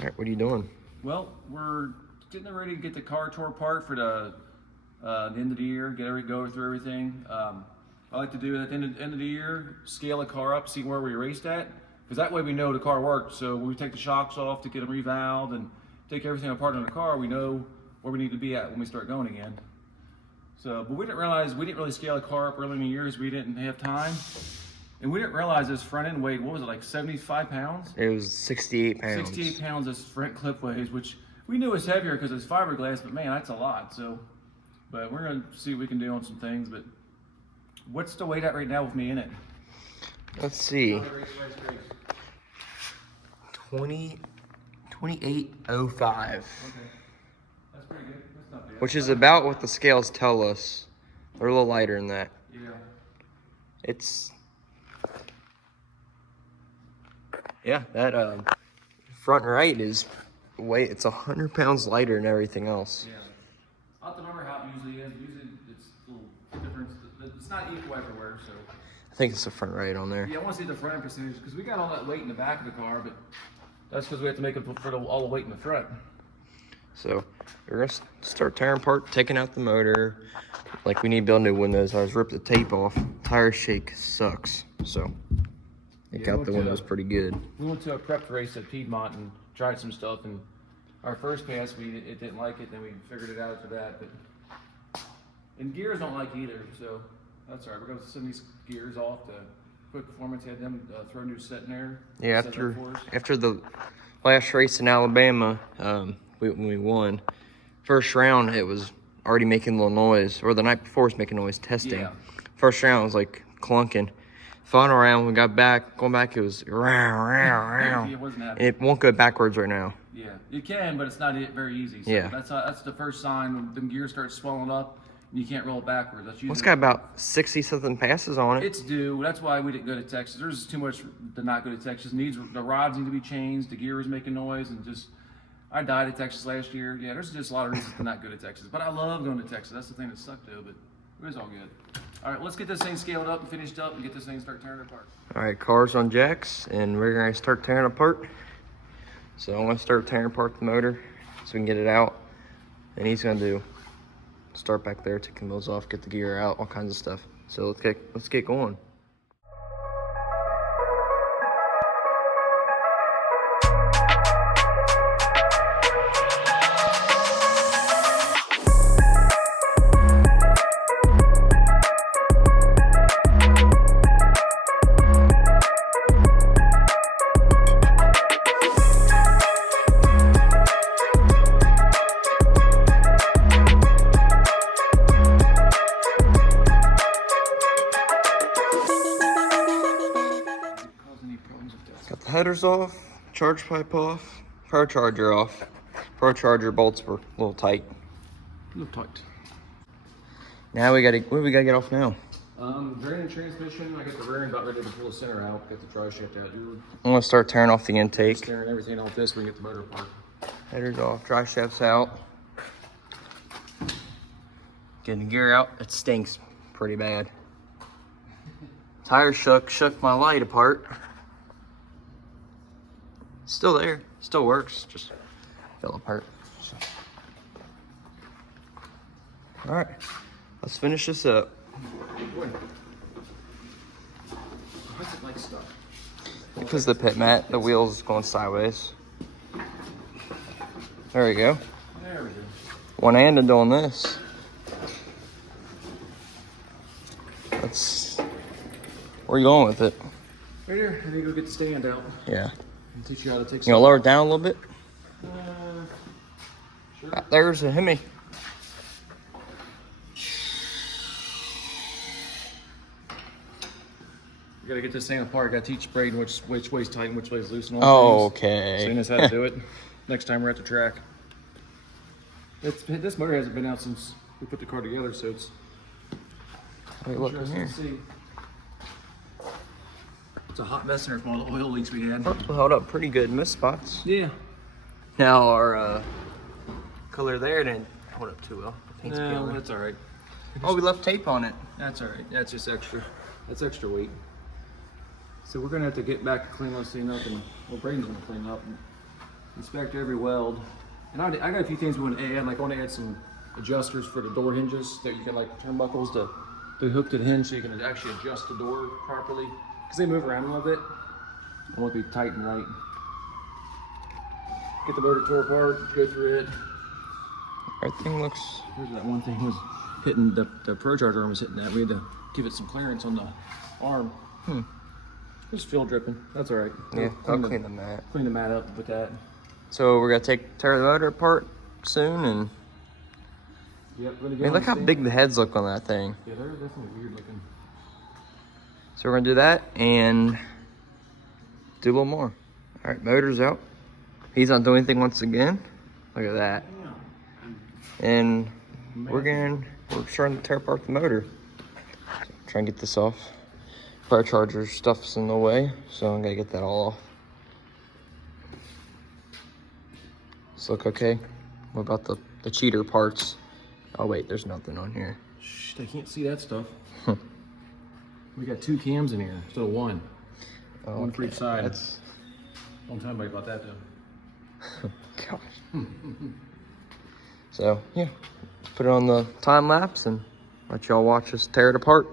All right, what are you doing? Well, we're getting ready to get the car tore apart for the end of the year, go through everything. I like to do it at the end of the year, scale the car up, see where we raced at, because that way we know the car worked. So when we take the shocks off to get them revalved and take everything apart on the car, we know where we need to be at when we start going again. So, but we didn't realize, we didn't really scale the car up early in the year because we didn't have time. And we didn't realize this front end weighed, what was it, like 75 pounds? It was 68 pounds. 68 pounds this front clip weighs, which we knew was heavier because it's fiberglass, but man, that's a lot. So, but we're gonna see what we can do on some things. But what's the weight at right now with me in it? Let's see. Race. 2805. Okay, that's pretty good. That's not bad. Which is about what the scales tell us. They're a little lighter than that. Yeah. It's that front right is it's 100 pounds lighter than everything else. Yeah. I don't remember how it usually is. Usually it's a little different. It's not equal everywhere, so. I think it's the front right on there. Yeah, I want to see the front end percentage because we got all that weight in the back of the car, but that's because we have to make it for all the weight in the front. So we're gonna start tearing apart, taking out the motor. Like, we need to build new windows. I was ripped the tape off. Tire shake sucks. So take out the windows pretty good. We went to a prep race at Piedmont and tried some stuff, and our first pass it didn't like it. Then we figured it out after that. And gears don't like either, so that's all right. We're gonna send these gears off to Quick Performance. Had them throw a new set in there. Yeah, after the last race in Alabama, when we won first round, it was already making a little noise, or the night before it was making noise testing. Yeah. First round was like clunking. Final round, we got going back, it was row. It wasn't And it won't go backwards right now. Yeah, you can, but it's not very easy. So yeah, that's the first sign when the gears start swelling up and you can't roll it backwards. That's usually. It's got about 60 something passes on it. It's due. That's why we didn't go to Texas. There's too much to not go to Texas. The rods need to be changed. The gear was making noise, and just I died at Texas last year. Yeah, there's just a lot of reasons to not go to Texas. But I love going to Texas. That's the thing that sucked though. But it was all good. All right, let's get this thing scaled up and finished up, and get this thing start tearing apart. All right, car's on jacks, and we're gonna start tearing apart. So I'm gonna start tearing apart the motor so we can get it out, and he's gonna start back there, take the wheels off, get the gear out, all kinds of stuff. So let's get going. Got the headers off, charge pipe off, power charger off. Power charger bolts were a little tight. A little tight. Now what do we gotta get off now? Variant and transmission. I got the rear end about ready to pull the center out. Got the dry shaft out. I'm gonna start tearing off the intake. Tearing everything off this. We can get the motor apart. Headers off, dry shafts out. Getting the gear out. It stinks pretty bad. Tire shook my light apart. Still there, still works, just fell apart. So. All right, let's finish this up. What's it like stuck? Because the pit mat, the wheel's going sideways. There we go. There we go. One-handed doing this. Where are you going with it? Right here. I need to go get the stand out. Yeah. And teach you how to take. You gonna lower it down a little bit? Sure. There's a Hemi. You gotta get this thing apart. You gotta teach Braden which way's tight and which way's loose and Oh, things. okay. So he knows how to do it. Next time we're at the track. This motor hasn't been out since we put the car together, so it's Wait, look in interesting here. to see. It's a hot mess in there from all the oil leaks we had. Oh, held up pretty good. Missed spots. Yeah. Now our color there didn't hold up too well. The paint's No, peeling. that's all right. Oh, we left tape on it. That's all right. That's just extra. That's extra weight. So we're gonna have to get back and clean those things up, and well, Braden's gonna clean up. And inspect every weld. And I got a few things we want to add. Like I want to add some adjusters for the door hinges that you can like turnbuckles to hook to the hinge so you can actually adjust the door properly. Because they move around a little bit. I want it to be tight and right. Get the motor tore apart, go through it. Everything looks. Here's that one thing was hitting the Pro Charger arm was hitting that. We had to give it some clearance on the arm. Just fuel dripping. That's all right. Yeah, I'll clean the mat. Clean the mat up with that. So we're gonna tear the motor apart soon, and Yep. I mean, look how big the heads look on that thing. Yeah, they're definitely weird looking. So we're gonna do that and do a little more. All right, motor's out. He's not doing anything once again. Look at that. And we're starting to tear apart the motor. So try and get this off. Power charger stuff's in the way, so I'm gonna get that all off. Does it look okay? What about the cheater parts? Oh wait, there's nothing on here. Shh, they can't see that stuff. We got 2 cams in here, instead of 1. Oh, One for each side. That's Don't tell anybody about that though. gosh. So yeah, put it on the time lapse and let y'all watch us tear it apart.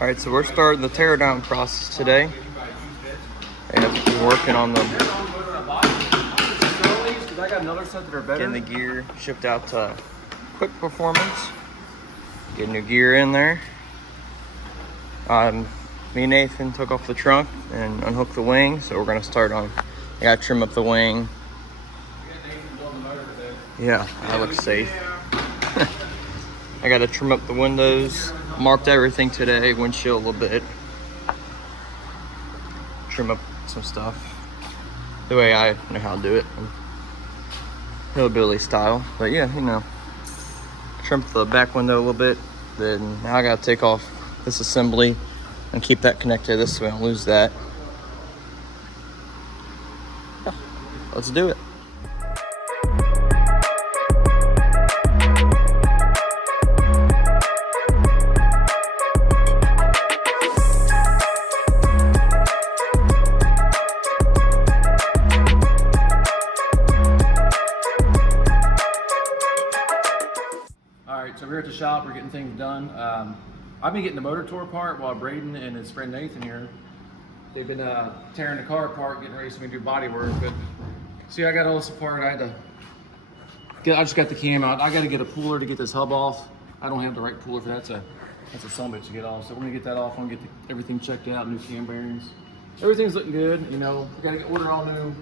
All right, so we're starting the tear down process today. We're working on the getting the gear shipped out to Quick Performance. Getting new gear in there. Me and Nathan took off the trunk and unhooked the wing, so we're gonna start on. I gotta trim up the wing. Yeah, that looks safe. I gotta trim up the windows. Marked everything today, windshield a little bit. Trim up some stuff. The way I know how to do it. Hillbilly style. But yeah, you know. Trim the back window a little bit. Then now I gotta take off this assembly and keep that connected this way I don't lose that. Yeah, let's do it. So we're at the shop, we're getting things done. I've been getting the motor tore apart while Braden and his friend Nathan here, they've been tearing the car apart, getting ready so we can do body work. But see, I got all this apart. I just got the cam out. I got to get a puller to get this hub off. I don't have the right puller for that. That's a summit to get off. So we're gonna get that off. I'm gonna get everything checked out, new cam bearings. Everything's looking good. You know, we gotta order all new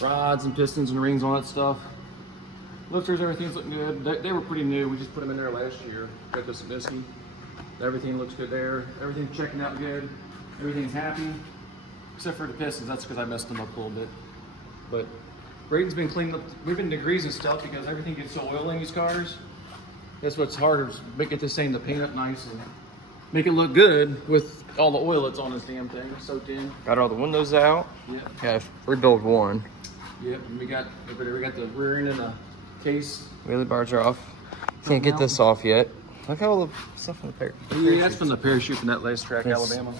rods and pistons and rings, all that stuff. Lifters, everything's looking good. They were pretty new. We just put them in there last year. Got this Sabisky. Everything looks good there. Everything's checking out good. Everything's happy, except for the pistons. That's because I messed them up a little bit. But Braden's been cleaning up. We've been degrees and stuff because everything gets so oily in these cars. That's what's harder is making this thing to paint up nice and make it look good with all the oil that's on this damn thing soaked in. Got all the windows out. Yeah. Yeah, rebuild one. Yep. And we got the rear end and the case. Wheelie bars are off. Can't get this off yet. Look at all the stuff in the pair. Yeah, that's from the parachute from that last track, Yes. Alabama.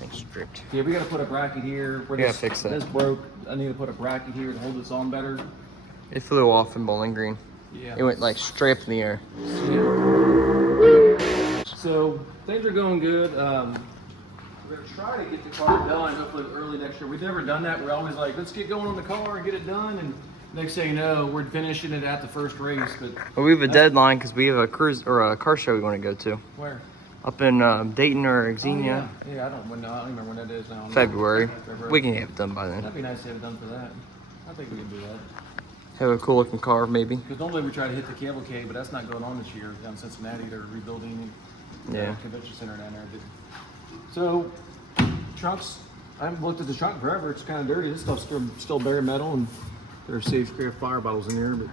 Things stripped. Yeah, we gotta put a bracket here. Where We this, gotta fix that. This broke. I need to put a bracket here to hold this on better. It flew off in Bowling Green. Yeah. It went like straight up in the air. So things are going good. We're gonna try to get the car done hopefully early next year. We've never done that. We're always like, let's get going on the car and get it done. And next thing you know, we're finishing it at the first race. But Well, we have a deadline because we have a cruise or a car show we want to go to where? up in Dayton or Xenia. Oh, yeah. I don't remember when that is now. February. February. We can have it done by then. That'd be nice to have it done for that. I think we can do that. Have a cool looking car, maybe. Because normally we try to hit the cavalcade, but that's not going on this year down in Cincinnati. They're rebuilding the Yeah. convention center down there. So trunks, I haven't looked at the trunk forever. It's kind of dirty. This stuff's still bare metal, and there are safe craft fire bottles in here. But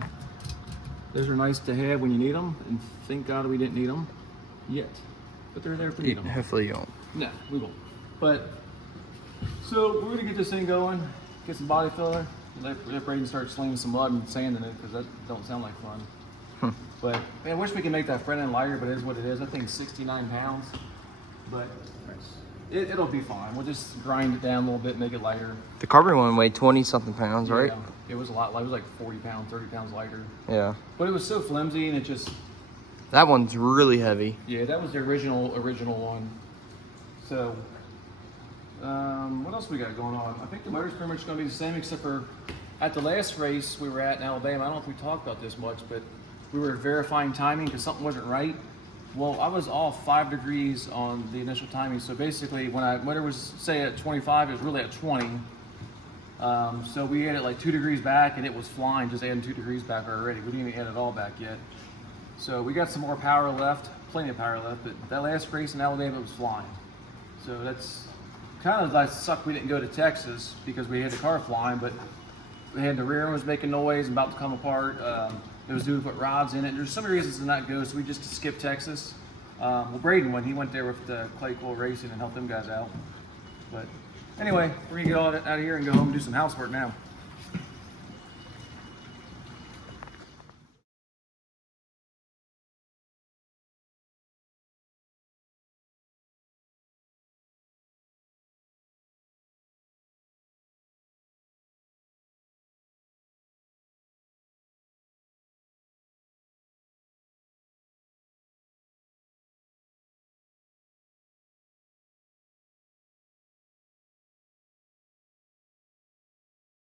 those are nice to have when you need them. And thank God we didn't need them yet. But they're there if we need them. Hopefully you don't. No, we won't. But so we're gonna get this thing going, get some body filler, let Braden start slinging some mud and sand in it because that don't sound like fun. But man, I wish we could make that front end lighter, but it is what it is. I think 69 pounds, but it'll be fine. We'll just grind it down a little bit, make it lighter. The carbon one weighed 20 something pounds, right? Yeah, it was a lot. It was like 40 pounds, 30 pounds lighter. Yeah. But it was so flimsy, and it just That one's really heavy. yeah, that was the original one. So. What else we got going on? I think the motor's pretty much going to be the same, except for at the last race we were at in Alabama. I don't know if we talked about this much, but we were verifying timing because something wasn't right. Well, I was off 5 degrees on the initial timing. So basically, when it was say at 25, it was really at 20. So we had it like 2 degrees back, and it was flying, just adding 2 degrees back already. We didn't even add it all back yet. So we got some more power left, plenty of power left. But that last race in Alabama was flying. So that's kind of like suck we didn't go to Texas because we had the car flying, but we had the rear end was making noise and about to come apart. It was due to put rods in it. There's so many reasons to not go, so we just skipped Texas. Well, Braden went. He went there with Clay Cole Racing and helped them guys out. But anyway, we're gonna get all that out of here and go home and do some housework now.